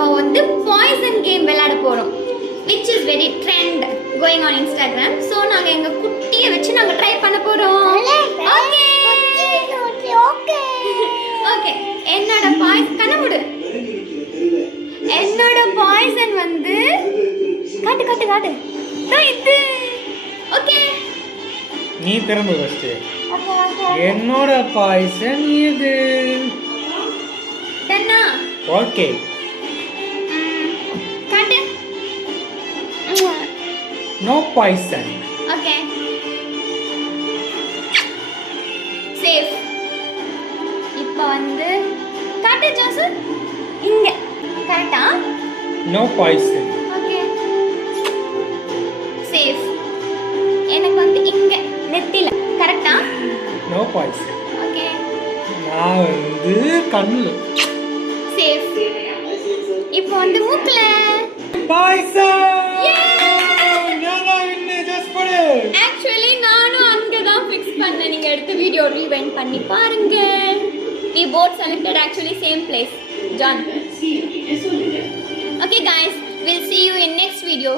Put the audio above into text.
நம்ம வந்து poison game விளையாட போறோம் which is very trend going on Instagram. So நாங்க எங்க குட்டியை வச்சு நாங்க ட்ரை பண்ண போறோம். ஓகே ஓகே என்னோட கண்ணமுடு என்னோட பாய்சன் வந்து காட்டு காட்டு காட்டு இது. ஓகே நீ திரும்ப ஃபர்ஸ்ட். என்னோட பாய்சன் இது. தன்னா ஓகே காட்டு. No poison. Okay safe. இப்போ வந்து காட்டு ஜோசு இங்க கரெக்ட்டா? No poison. Okay safe. எனக்கு வந்து இங்க நெத்தில கரெக்ட்டா? No poison. ஓகே நான் வந்து கண்ணுல. சேஃப். இப்போ வந்து மூக்குல பாய்சன். நானா வின்னு ஜஸ்ட் போடு. ஆக்சுவலி நானும் அங்க தான் ஃபிக்ஸ் பண்ணேன். நீங்க எடுத்த வீடியோ ரீவைண்ட் பண்ணி பாருங்க. We both selected actually same place. John. Okay guys, we'll see you in next video.